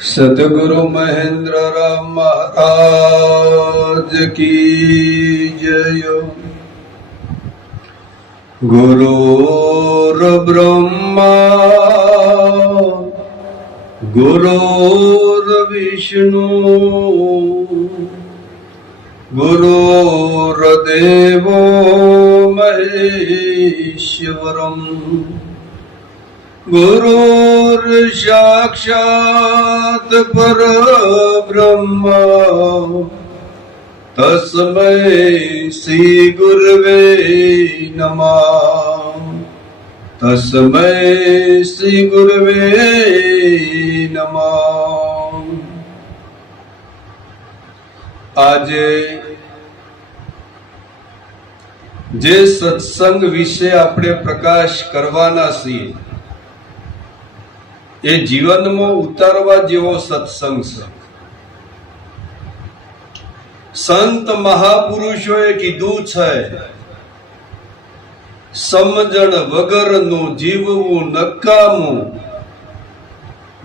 सतगुरु महेंद्र राम महाराज की जय। गुरुर् ब्रह्मा गुरुर्विष्णु गुरुर्देवो महेश्वरम् गुरुर्साक्षात् परब्रह्म तस्मै श्री गुरवे नमः। तस्मै श्री गुरवे नमः। આજે જે સત્સંગ વિશે આપણે પ્રકાશ કરવાના છીએ એ જીવનમાં ઉતારવા જેવો સત્સંગ છે. સંત મહાપુરુષોએ કીધું છે, સમજણ વગરનું જીવવું નકામું,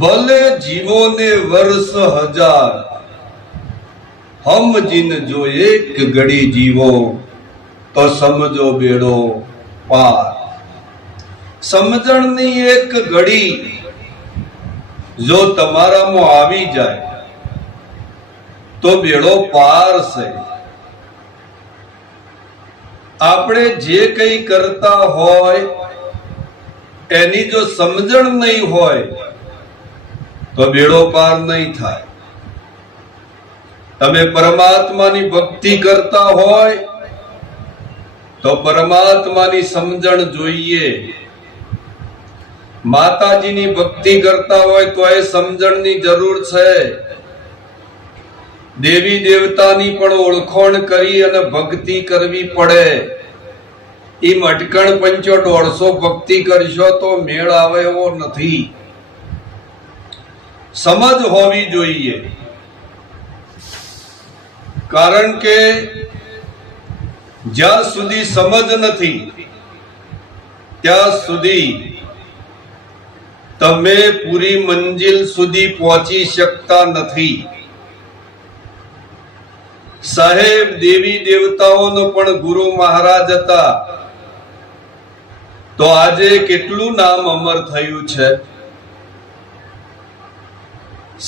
ભલે જીવોને વર્ષ હજાર, સમજીને જો એક ઘડી જીવો તો સમજો બેડો પાર. સમજણની એક ઘડી જો તમારામાં આવી જાય તો બેડો પાર છે. આપણે જે કંઈ કરતા હોય એની જો સમજણ નહીં હોય તો બેડો પાર નહીં થાય. તમે પરમાત્માની ભક્તિ કરતા હોય તો પરમાત્માની સમજણ જોઈએ. માતાજીની ભક્તિ કરતા હોય તો એ સમજણની જરૂર છે. દેવી દેવતાની પણ ઓળખોણ કરી અને ભક્તિ કરવી પડે. એમ અટકણ પંચો 150 ભક્તિ કરશો તો મેળ આવે એવો નથી. સમજ હોવી જોઈએ. કારણ કે જ્યાં સુધી સમજ નથી ત્યાં સુધી તમે પૂરી મંજિલ સુધી પહોંચી શકતા નથી. સાહેબ દેવી દેવતાઓનો પણ ગુરુ મહારાજ હતા, તો આજે કેટલું નામ અમર થયું છે.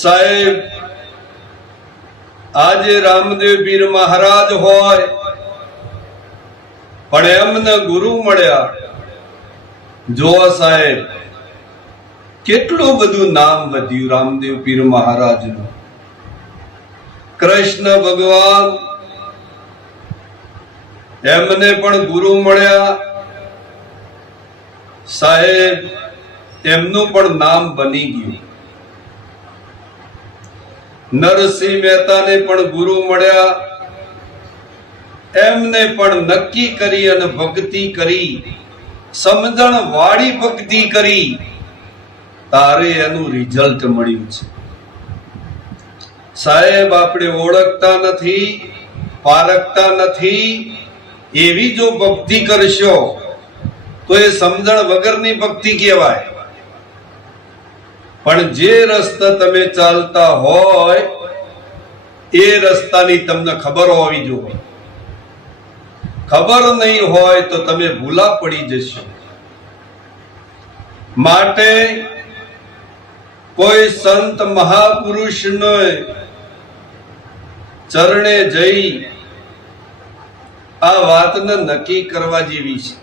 સાહેબ આજે રામદેવ પીર મહારાજ હોય પણ એમને ગુરુ મળ્યા. જો સાહેબ કેટલું બધું નામ વધ્યું રામદેવ પીર મહારાજનું. કૃષ્ણ ભગવાન એમને પણ ગુરુ મળ્યા. સાહેબ એમનું પણ નામ બની ગયું. નરસિંહ મહેતાને પણ ગુરુ મળ્યા. એમને પણ નક્કી કરી અને ભક્તિ કરી, સમજણ વાળી ભક્તિ કરી, તારે એનું રિઝલ્ટ મળ્યું છે. સાહેબ આપણે ઓળખતા નથી, પારખતા નથી, એવી જો ભક્તિ કરશો તો એ સમજણ વગરની ભક્તિ કહેવાય. પણ જે રસ્તા તમે ચાલતા હોય એ રસ્તાની તમને ખબર હોવી જોઈએ. ખબર નહીં હોય તો તમે ભૂલા પડી જશો. માટે કોઈ સંત મહાપુરુષને ચરણે જઈ આ વાતને નક્કી કરવા જેવી છે.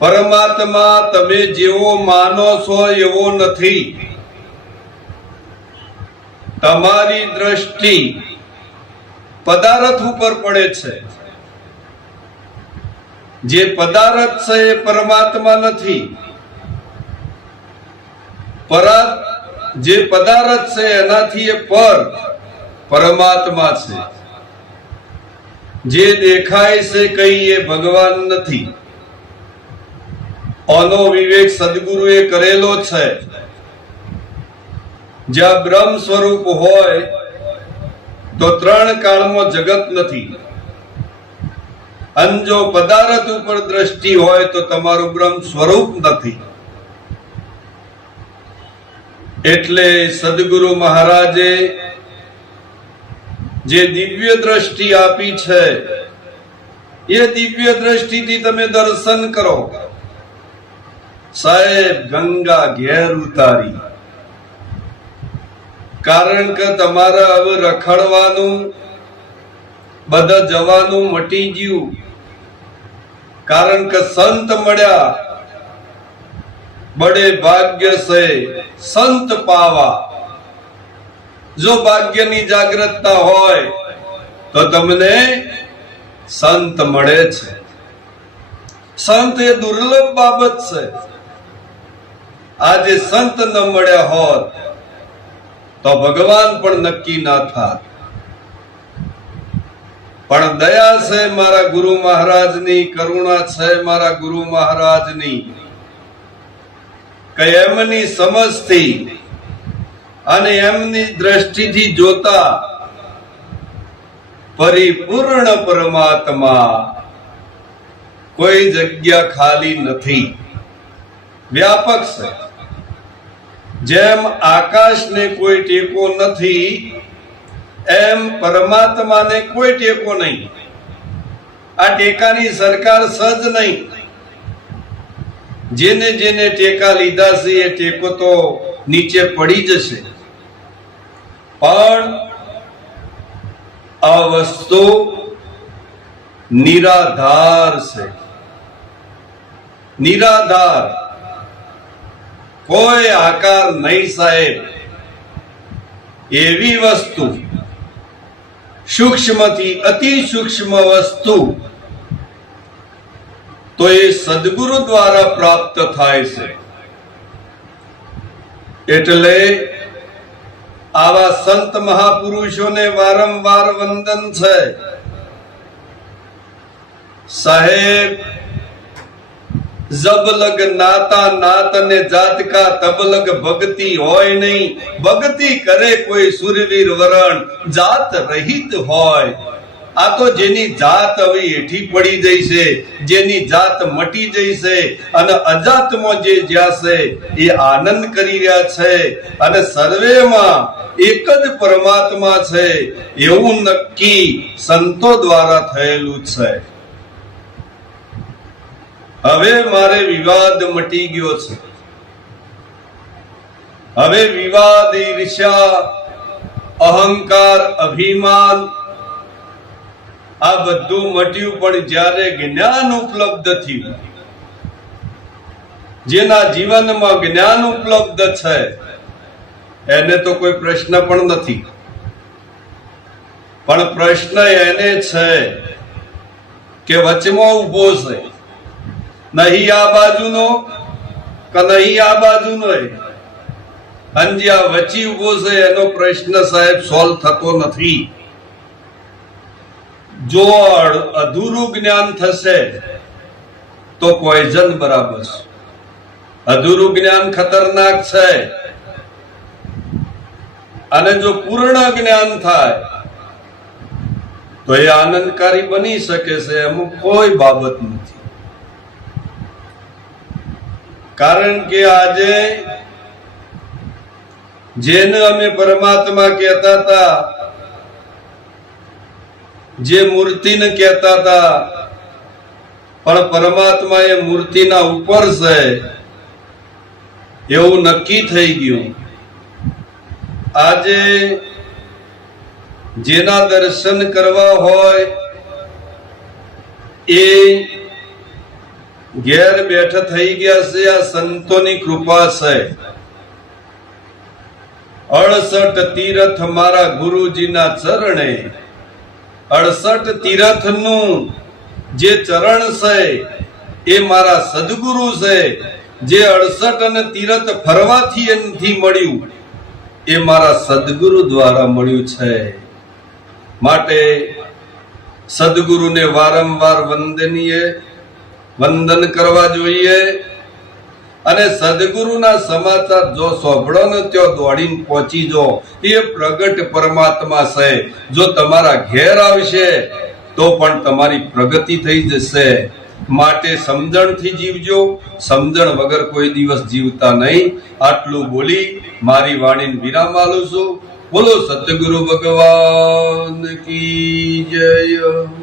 પરમાત્મા તમે જેવો માનો છો એવો નથી. તમારી દ્રષ્ટિ પદાર્થ ઉપર પડે છે. જે પદાર્થ છે એ પરમાત્મા નથી. જે પદાર્થ છે એનાથી એ પરમાત્મા છે. જે દેખાય છે કઈ એ ભગવાન નથી. આનો વિવેક સદગુરુએ કરેલો છે. જ્યાં બ્રહ્મ સ્વરૂપ હોય તો 3 કાળમાં જગત નથી. અને જો પદાર્થ ઉપર દ્રષ્ટિ હોય તો તમારું બ્રહ્મ સ્વરૂપ નથી. એટલે સદગુરુ મહારાજે જે દિવ્ય દ્રષ્ટિ આપી છે એ દિવ્ય દ્રષ્ટિથી તમે દર્શન કરો. સાહેબ ગંગા ઘેર ઉતારી, કારણ કે તમારે હવે રખડવાનું બધા જવાનું મટી ગયું. કારણ કે સંત મળ્યા, બડે ભાગ્ય સે સંત પાવા. જો ભાગ્યની જાગૃતતા હોય તો તમને સંત મળે છે. સંત એ દુર્લભ બાબત છે. આજે સંત ન મળ્યા હોત તો ભગવાન પણ નક્કી ના થાત. પણ દયા છે મારા ગુરુ મહારાજની, કરુણા છે મારા ગુરુ મહારાજની, કે એમની સમજથી અને એમની દ્રષ્ટિથી જોતા પરિપૂર્ણ પરમાત્મા કોઈ જગ્યા ખાલી નથી, વ્યાપક છે. જેમ આકાશને કોઈ ટેકો નથી એમ પરમાત્માને કોઈ ટેકો નહીં. આ ટેકાની સરકાર સજ નહીં. જેને જેને ટેકા લીધા છે એ ટેકો તો નીચે પડી જશે. પણ આ વસ્તુ નિરાધાર છે. નિરાધાર, કોઈ આકાર નહીં સાહેબ. એવી વસ્તુ સૂક્ષ્મથી અતિ સૂક્ષ્મ વસ્તુ તો એ સદગુરુ દ્વારા પ્રાપ્ત થાય છે. એટલે આવા સંત મહાપુરુષોને વારંવાર વંદન છે. સાહેબ જબ લગ નાતા નાત ને જાત કા તબ લગ ભક્તિ હોય નહીં. ભક્તિ કરે કોઈ સુરવીર વરણ જાત રહિત હોય. આ તો જેની જાત હવે હેઠી પડી જઈ છે, જેની જાત મટી જઈ છે અને અજાતમાં જે જ્યાં છે એ આનંદ કરી રહ્યા છે અને સર્વેમાં એક જ પરમાત્મા છે એવું નક્કી સંતો દ્વારા થયેલું છે. હવે મારે વિવાદ મટી ગયો છે. હવે વિવાદ, ઈર્ષ્યા, અહંકાર, અભિમાન આ બધું મટ્યું. પણ જ્યારે જ્ઞાન ઉપલબ્ધ થયું, જેના જીવનમાં જ્ઞાન ઉપલબ્ધ છે એને તો કોઈ પ્રશ્ન પણ નથી. પણ પ્રશ્ન એને છે કે વચમાં ઉભો છે, નહીં આ બાજુનો કે નહીં આ બાજુનો. અને જે આ વચ્ચે ઉભો છે એનો પ્રશ્ન સાહેબ સોલ્વ થતો નથી. જો અધૂરું જ્ઞાન થશે તો પોઈઝન બરાબર છે. અધૂરું જ્ઞાન ખતરનાક છે. અને જો પૂર્ણ જ્ઞાન થાય તો એ આનંદકારી બની શકે છે. એમાં કોઈ બાબત નથી. કારણ કે આજે જેને અમે પરમાત્મા કહેતા હતા, જે મૂર્તિને કહેતા હતા, પણ પરમાત્મા એ મૂર્તિના ઉપર છે એવું નક્કી થઈ ગયું. આજે જેના દર્શન કરવા હોય એ ઘેર બેઠા થઈ ગયા છે. આ સંતોની કૃપા છે. 68 તીર્થ મારા ગુરુજીના ચરણે. 68 તીર્થનું જે ચરણ છે એ મારા સદગુરુ છે. જે 68 અને તીર્થ ફરવાથી એનાથી મળ્યું એ મારા સદગુરુ દ્વારા મળ્યું છે. માટે સદગુરુને વારંવાર વંદન કરવા જોઈએ. અને સદગુરુના સમાચાર જો સાંભળો ને ત્યાં દોડીને પહોંચી જાઓ. એ પ્રગટ પરમાત્મા છે. જો તમારા ઘેર આવશે તો પણ તમારી પ્રગતિ થઈ જશે. માટે સમજણથી જીવજો, સમજણ વગર કોઈ દિવસ જીવતા નહીં. આટલું બોલી મારી વાણીને વિરામ આલું છું. બોલો સતગુરુ ભગવાન કી જય.